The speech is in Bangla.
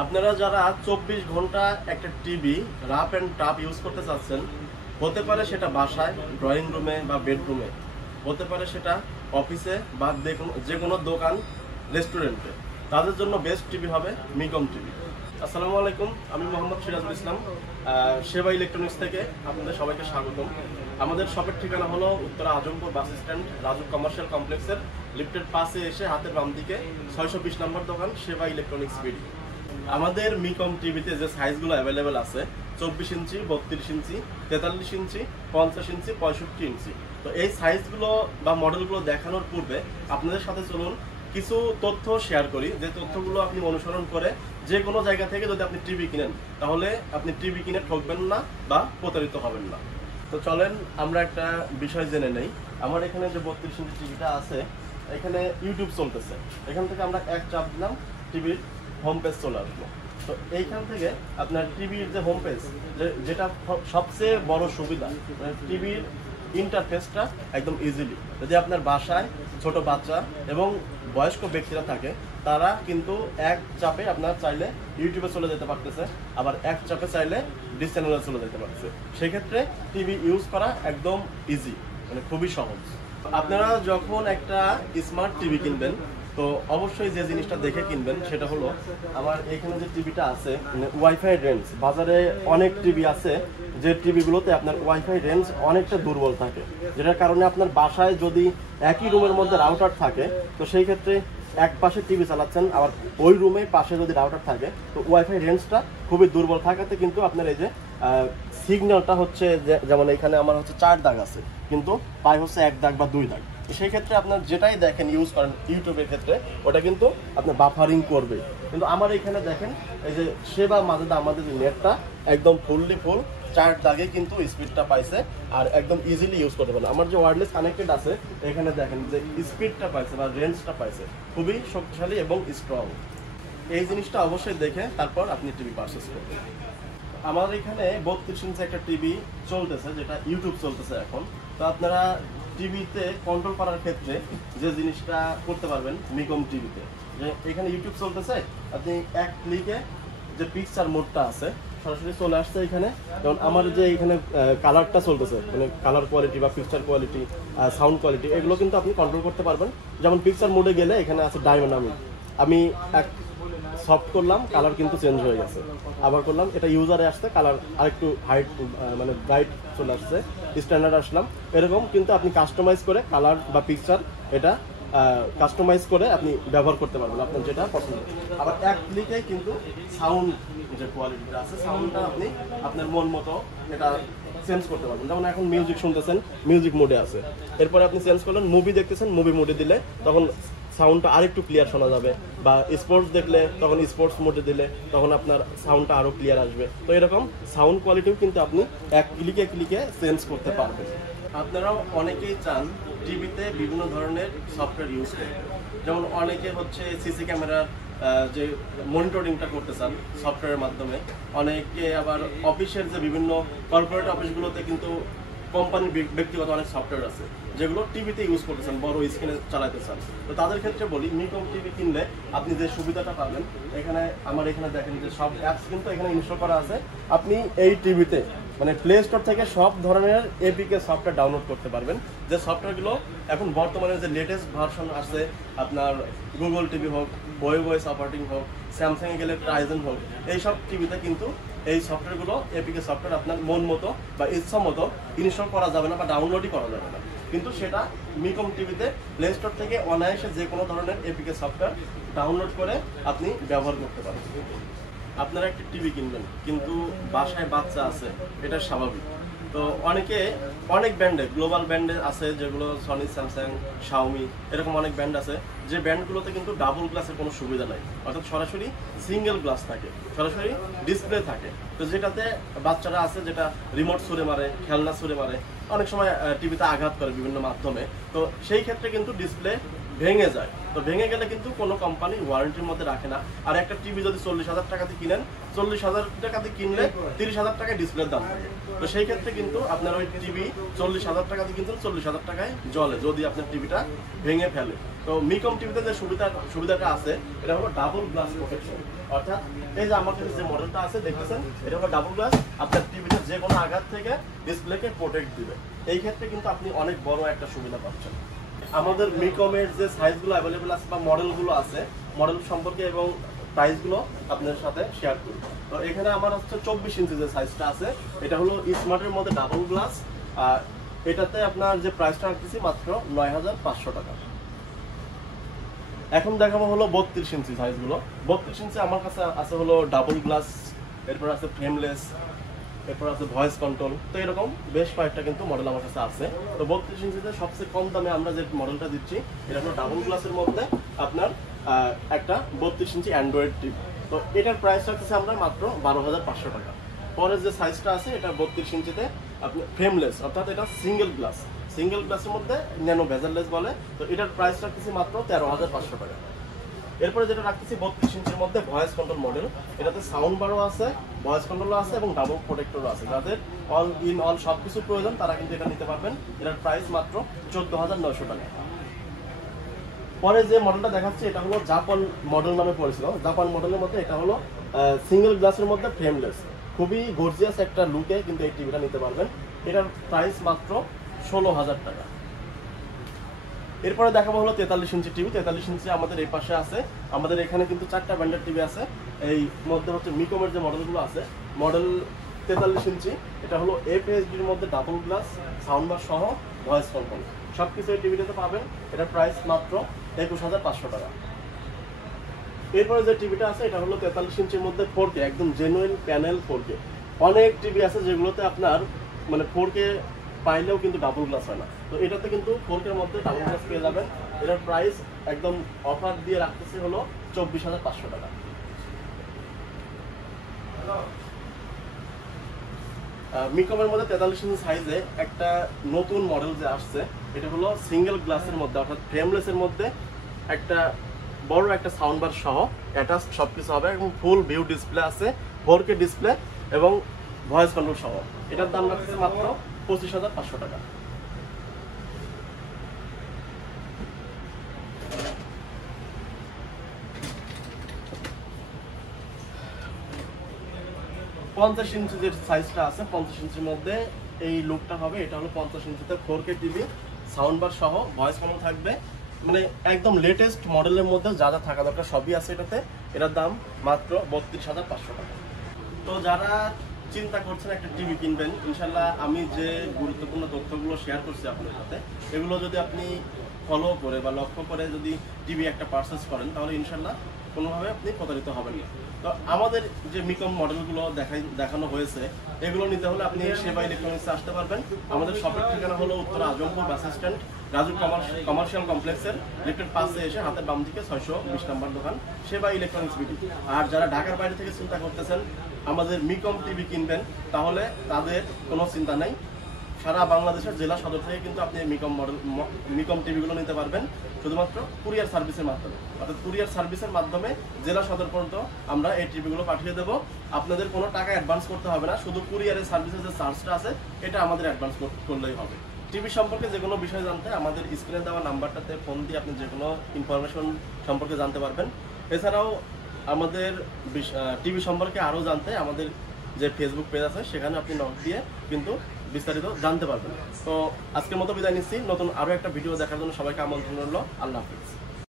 আপনারা যারা 24 ঘন্টা একটা TV rough and tough use করতে চাচ্ছেন, হতে পারে সেটা বাসায়, ড্রয়িং রুমে বা বেডরুমে, হতে পারে সেটা অফিসে বা যে কোনো দোকান, রেস্টুরেন্টে, তাদের জন্য বেস্ট টিভি হবে মিকম টিভি। আসসালামু আলাইকুম, আমি মোহাম্মদ সিরাজুল ইসলাম, সেবা ইলেকট্রনিক্স থেকে আপনাদের সবাইকে স্বাগতম। আমাদের শপের ঠিকানা হলো Uttara Azampur bus stand, Raju commercial কমপ্লেক্সের লিফটের পাশে এসে হাতের বাম দিকে 620 নম্বর দোকান, সেবা ইলেকট্রনিক্স বিডি। আমাদের মিকম টিভিতে যে সাইজগুলো অ্যাভেলেবেল আছে 24 ইঞ্চি, 32 ইঞ্চি, 43 ইঞ্চি, 50 ইঞ্চি, 65 ইঞ্চি। তো এই সাইজগুলো বা মডেলগুলো দেখানোর পূর্বে আপনাদের সাথে চলুন কিছু তথ্য শেয়ার করি, যে তথ্যগুলো আপনি অনুসরণ করে যে কোনো জায়গা থেকে যদি আপনি টিভি কিনেন, তাহলে আপনি টিভি কিনে ঠকবেন না বা প্রতারিত হবেন না। তো চলেন আমরা একটা বিষয় জেনে নেই। আমার এখানে যে 32 ইঞ্চি টিভিটা আছে, এখানে ইউটিউব চলতেছে। এখান থেকে আমরা এক চাপ দিলাম, টিভির হোম পেজ চলে আসলো। তো এইখান থেকে আপনার টিভির যে হোম পেজ, যেটা সবচেয়ে বড় সুবিধা, টিভির ইন্টারফেসটা একদম ইজিলি। যদি আপনার বাসায় ছোট বাচ্চা এবং বয়স্ক ব্যক্তিরা থাকে, তারা কিন্তু এক চাপে আপনার চাইলে ইউটিউবে চলে যেতে পারতেছে, আবার এক চাপে চাইলে ডিশ চ্যানেলে চলে যেতে পারতেছে। সেক্ষেত্রে টিভি ইউজ করা একদম ইজি, মানে খুবই সহজ। আপনারা যখন একটা স্মার্ট টিভি কিনবেন, তো অবশ্যই যে জিনিসটা দেখে কিনবেন সেটা হলো, আমার এখানে যে টিভিটা আছে, ওয়াইফাই রেঞ্জ। বাজারে অনেক টিভি আছে যে টিভিগুলোতে আপনার ওয়াইফাই রেঞ্জ অনেকটা দুর্বল থাকে, যেটার কারণে আপনার বাসায় যদি একই রুমের মধ্যে রাউটার থাকে, তো সেই ক্ষেত্রে এক পাশে টিভি চালাচ্ছেন, আবার ওই রুমে পাশে যদি রাউটার থাকে, তো ওয়াইফাই রেঞ্জটা খুবই দুর্বল থাকাতে কিন্তু আপনার এই যে সিগন্যালটা হচ্ছে, যেমন এখানে আমার হচ্ছে 4 দাগ আছে, কিন্তু পায় হচ্ছে 1 দাগ বা 2 দাগ। সেই ক্ষেত্রে আপনার যেটাই দেখেন ইউজ করেন ইউটিউবের ক্ষেত্রে, ওটা কিন্তু আপনার বাফারিং করবে। কিন্তু আমার এখানে দেখেন, এই যে সেবা মাঝে আমাদের যে নেটটা একদম ফুললি ফুল, 4 দাগে কিন্তু স্পিডটা পাইছে, আর একদম ইজিলি ইউজ করতে পারেন। আমার যে ওয়্যারলেস কানেক্টেড আছে, এখানে দেখেন যে স্পিডটা পাইছে বা রেঞ্জটা পাইছে খুবই শক্তিশালী এবং স্ট্রং। এই জিনিসটা অবশ্যই দেখে তারপর আপনি টিভি পারচেজ করবেন। আমার এখানে 32 ইঞ্চি একটা টিভি চলতেছে, যেটা ইউটিউব চলতেছে এখন। তো আপনারা টিভিতে কন্ট্রোল করার ক্ষেত্রে যে জিনিসটা করতে পারবেন মিকম টিভিতে, যে এখানে ইউটিউব চলতেছে, আপনি এক ক্লিকে যে পিকচার মোডটা আছে সরাসরি চলে আসছে এখানে। যেমন আমার যে এখানে কালারটা চলতেছে, মানে কালার কোয়ালিটি বা পিকচার কোয়ালিটি, সাউন্ড কোয়ালিটি, এগুলো কিন্তু আপনি কন্ট্রোল করতে পারবেন। যেমন পিকচার মোডে গেলে এখানে আছে ডায়নামিক, আমি এক সফট করলাম, কালার কিন্তু চেঞ্জ হয়ে গেছে। আবার করলাম, এটা ইউজারে আসছে, কালার আরেকটু হাইট মানে ব্রাইট চলে আসছে, স্ট্যান্ডার্ড আসলাম। এরকম কিন্তু আপনি কাস্টমাইজ করে কালার বা পিকচার এটা কাস্টমাইজ করে আপনি ব্যবহার করতে পারবেন আপনার যেটা পছন্দ। আবার এক ক্লিকে কিন্তু সাউন্ড যে কোয়ালিটিটা আছে, সাউন্ডটা আপনি আপনার মন মতো এটা চেঞ্জ করতে পারবেন। যেমন এখন মিউজিক শুনতেছেন, মিউজিক মোডে আছে, এরপরে আপনি চেঞ্জ করলেন, মুভি দেখতেছেন, মুভি মোডে দিলে তখন সাউন্ডটা আরেকটু ক্লিয়ার শোনা যাবে, বা স্পোর্টস দেখলে তখন স্পোর্টস মোডে দিলে তখন আপনার সাউন্ডটা আরও ক্লিয়ার আসবে। তো এরকম সাউন্ড কোয়ালিটিও কিন্তু আপনি এক ক্লিকে ক্লিকে চেঞ্জ করতে পারবেন। আপনারাও অনেকেই চান টিভিতে বিভিন্ন ধরনের সফটওয়্যার ইউজ করতে, যেমন অনেকে হচ্ছে সিসি ক্যামেরার যে মনিটরিংটা করতে চান সফটওয়্যারের মাধ্যমে। অনেকে আবার অফিসের যে বিভিন্ন কর্পোরেট অফিসগুলোতে কিন্তু কোম্পানির ব্যক্তিগত অনেক সফটওয়্যার আছে, যেগুলো টিভিতে ইউজ করতেছেন, বড় স্ক্রিনে চালাতে চান। তো তাদের ক্ষেত্রে বলি, মিকম টিভি কিনলে আপনি যে সুবিধাটা পাবেন, এখানে আমার এখানে দেখেন যে সব অ্যাপস কিন্তু এখানে ইনস্টল করা আছে। আপনি এই টিভিতে মানে প্লে স্টোর থেকে সব ধরনের এপিকে সফটওয়্যার ডাউনলোড করতে পারবেন, যে সফটওয়্যারগুলো এখন বর্তমানে যে লেটেস্ট ভার্সন আছে, আপনার গুগল টিভি হোক, ওয়েস অপারেটিং হোক, স্যামসাংয়ে গেলে টাইজন হোক, এইসব টিভিতে কিন্তু এই সফটওয়্যারগুলো এপিকে সফটওয়্যার আপনার মন মতো বা ইচ্ছা মতো ইনস্টল করা যাবে না বা ডাউনলোডই করা যাবে না। কিন্তু সেটা মিকম টিভিতে প্লে স্টোর থেকে অনায়াসে যে কোনো ধরনের এপিকে সফটওয়্যার ডাউনলোড করে আপনি ব্যবহার করতে পারেন। আপনারা একটা টিভি কিনবেন, কিন্তু বাসায় বাচ্চা আছে, এটা স্বাভাবিক। তো অনেকে অনেক ব্র্যান্ডে, গ্লোবাল ব্র্যান্ডে আছে, যেগুলো সনি, স্যামসাং, শাওমি, এরকম অনেক ব্র্যান্ড আছে, যে ব্র্যান্ডগুলোতে কিন্তু ডাবল গ্লাসের কোনো সুবিধা নাই, অর্থাৎ সরাসরি সিঙ্গেল গ্লাস থাকে, সরাসরি ডিসপ্লে থাকে। তো যেটাতে বাচ্চারা আছে, যেটা রিমোট ছুঁড়ে মারে, খেলনা ছুঁড়ে মারে, অনেক সময় টিভিতে আঘাত করে বিভিন্ন মাধ্যমে। তো সেই ক্ষেত্রে কিন্তু ডিসপ্লে ভেঙে যায়, তো ভেঙে গেলে কিন্তু কোনো কোম্পানি ওয়ারেন্টির মধ্যে রাখে না। আর একটা টিভি যদি 40,000 টাকা দিয়ে কিনেন, 40,000 টাকা দিয়ে কিনলে 30,000 টাকায় ডিসপ্লের দাম থাকে। তো সেই ক্ষেত্রে কিন্তু আপনার ওই টিভি 40,000 টাকা দিয়ে কিনছেন, 40,000 টাকায় জ্বলে যদি আপনার টিভিটা ভেঙে ফেলে। তো মিকম টিভিতে যে সুবিধাটা আছে এটা হলো ডাবল গ্লাস প্রোটেকশন। অর্থাৎ এই যে আমার কাছে যে মডেলটা আছে দেখতেছেন, এটা হলো ডাবল গ্লাস, আপনার টিভিতে যে কোনো আঘাত থেকে ডিসপ্লেকে প্রোটেক্ট দিবে। এই ক্ষেত্রে কিন্তু আপনি অনেক বড় একটা সুবিধা পাচ্ছেন। আমাদের মিকমের যে সাইজগুলো অ্যাভেলেবেল আছে বা মডেলগুলো আছে, মডেল সম্পর্কে এবং প্রাইসগুলো আপনাদের সাথে শেয়ার করি। তো এখানে আমার হচ্ছে 24 ইঞ্চি যে সাইজটা আছে, এটা হলো স্মার্টের মধ্যে ডাবল গ্লাস। আর এটাতে আপনার যে প্রাইসটা রাখতেছি মাত্র 9,500 টাকা। এখন দেখাবো হলো 32 ইঞ্চি সাইজগুলো। 32 ইঞ্চি আমার কাছে আছে হলো ডাবল গ্লাস, এরপর আছে ফ্রেমলেস, এরপর আছে ভয়েস কন্ট্রোল। তো এরকম বেশ কয়েকটা কিন্তু মডেল আমার কাছে আছে। তো 32 ইঞ্চিতে সবচেয়ে কম দামে আমরা যে মডেলটা দিচ্ছি এটা হলো ডাবল গ্লাসের মধ্যে আপনার একটা 32 ইঞ্চি অ্যান্ড্রয়েড টিভি। তো এটার প্রাইস রাখতেছি আমরা মাত্র 12,500 টাকা। পরের যে সাইজটা আছে এটা 32 ইঞ্চিতে আপনার ফ্রেমলেস, অর্থাৎ এটা সিঙ্গেল গ্লাসের মধ্যে ন্যানো বেজারলেস বলে। তো এটার প্রাইস রাখতেছি মাত্র 13,500 টাকা। এরপরে যেটা রাখতেছি 32 ইঞ্চির মধ্যে ভয়েস কন্ট্রোল মডেল, এটাতে সাউন্ড বারও আছে, ভয়েস কন্ট্রোলও আছে এবং ডাবল প্রোটেক্টরও আছে। যাদের অল সবকিছু প্রয়োজন তারা কিন্তু এটা নিতে পারবেন। এটার প্রাইস মাত্র 14,900 টাকা। পরে যে মডেলটা দেখাচ্ছি এটা হলো জাপান মডেল নামে পরিচিত। জাপান মডেলের মধ্যে এটা হলো সিঙ্গেল গ্লাসের মধ্যে ফ্রেমলেস, খুবই গর্জিয়াস একটা লুকে কিন্তু এই টিভিটা নিতে পারবেন। এটার প্রাইস মাত্র 16,000 টাকা। এরপরে দেখাবো হলো 43 ইঞ্চি টিভি। 43 ইঞ্চি আমাদের এই পাশে আছে। আমাদের এখানে কিন্তু 4টা ব্র্যান্ডের টিভি আছে। এই মধ্যে হচ্ছে মিকমের যে মডেলগুলো আছে, মডেল 43 ইঞ্চি, এটা হলো FHDর মধ্যে ডাবল গ্লাস, সাউন্ড বার সহ, ভয়েস কন্ট্রোল সবকিছু এই টিভিটাতে পাবেন। এটার প্রাইস মাত্র 21,500 টাকা। এরপরে যে টিভিটা আছে এটা হলো 43 ইঞ্চির মধ্যে 4K, একদম জেনুইন প্যানেল 4K। অনেক টিভি আছে যেগুলোতে আপনার মানে 4K পাইলেও কিন্তু ডাবল গ্লাস হয় না। তো এটাতে কিন্তু 4K এর মধ্যে ডাবল গ্লাস পেয়ে যাবেন। এটার প্রাইস একদম অফার দিয়ে রাখতেছি হলো 24,500 টাকা। মিকমের মধ্যে 43 ইঞ্চি সাইজে একটা নতুন মডেল যে আসছে, এটা হলো সিঙ্গেল গ্লাসের মধ্যে অর্থাৎ ফ্রেমলেসের মধ্যে একটা বড় একটা সাউন্ড বার সহ অ্যাটাচ সবকিছু হবে এবং ফুল ভিউ ডিসপ্লে আছে, 4K ডিসপ্লে এবং ভয়েস কন্ট্রোল সহ। এটার দাম রাখছে মাত্র 25,500 টাকা। পঞ্চাশ ইঞ্চি যে সাইজটা আছে, 50 ইঞ্চির মধ্যে এই লুকটা হবে। এটা হলো 50 ইঞ্চিতে 4K টিভি, সাউন্ড বার সহ, ভয়েস কন্ট্রোল থাকবে, মানে একদম লেটেস্ট মডেলের মধ্যে যা যা থাকা দরকার সবই আছে এটাতে। এটার দাম মাত্র 32,500 টাকা। তো যারা চিন্তা করছেন একটা টিভি কিনবেন, ইনশাল্লাহ আমি যে গুরুত্বপূর্ণ তথ্যগুলো শেয়ার করছি আপনার সাথে, এগুলো যদি আপনি ফলো করে বা লক্ষ্য করে যদি টিভি একটা পারচেস করেন তাহলে ইনশাল্লাহ কোনোভাবে আপনি প্রতারিত হবেন না। তো আমাদের যে মিকম মডেলগুলো দেখানো হয়েছে এগুলো নিতে হলে আপনি সেবা ইলেকট্রনিক্সে আসতে পারবেন। আমাদের শপের ঠিকানা হলো Uttara Azampur bus stand, Raju commercial কমপ্লেক্সের লিফটের পাশে এসে হাতের বাম দিকে 620 নম্বর দোকান, সেবা ইলেকট্রনিক্স বিডি। আর যারা ঢাকার বাইরে থেকে চিন্তা করতেছেন আমাদের মিকম টিভি কিনবেন, তাহলে তাদের কোনো চিন্তা নেই। সারা বাংলাদেশের জেলা সদর থেকে কিন্তু আপনি মিকম টিভিগুলো নিতে পারবেন শুধুমাত্র কুরিয়ার সার্ভিসের মাধ্যমে। অর্থাৎ কুরিয়ার সার্ভিসের মাধ্যমে জেলা সদর পর্যন্ত আমরা এই টিভিগুলো পাঠিয়ে দেবো। আপনাদের কোনো টাকা অ্যাডভান্স করতে হবে না, শুধু কুরিয়ারের সার্ভিসের যে চার্জটা আছে এটা আমাদের অ্যাডভান্স করলেই হবে। টিভি সম্পর্কে যে কোনো বিষয় জানতে আমাদের স্ক্রিনে দেওয়া নাম্বারটাতে ফোন দিয়ে আপনি যে কোনো ইনফরমেশন সম্পর্কে জানতে পারবেন। এছাড়াও আমাদের টিভি সম্পর্কে আরও জানতে আমাদের যে ফেসবুক পেজ আছে সেখানে আপনি নক দিয়ে কিন্তু বিস্তারিত জানতে পারবেন। তো আজকের মতো বিদায় নিচ্ছি। নতুন আরও একটা ভিডিও দেখার জন্য সবাইকে আমন্ত্রণ রইল। আল্লাহ হাফিজ।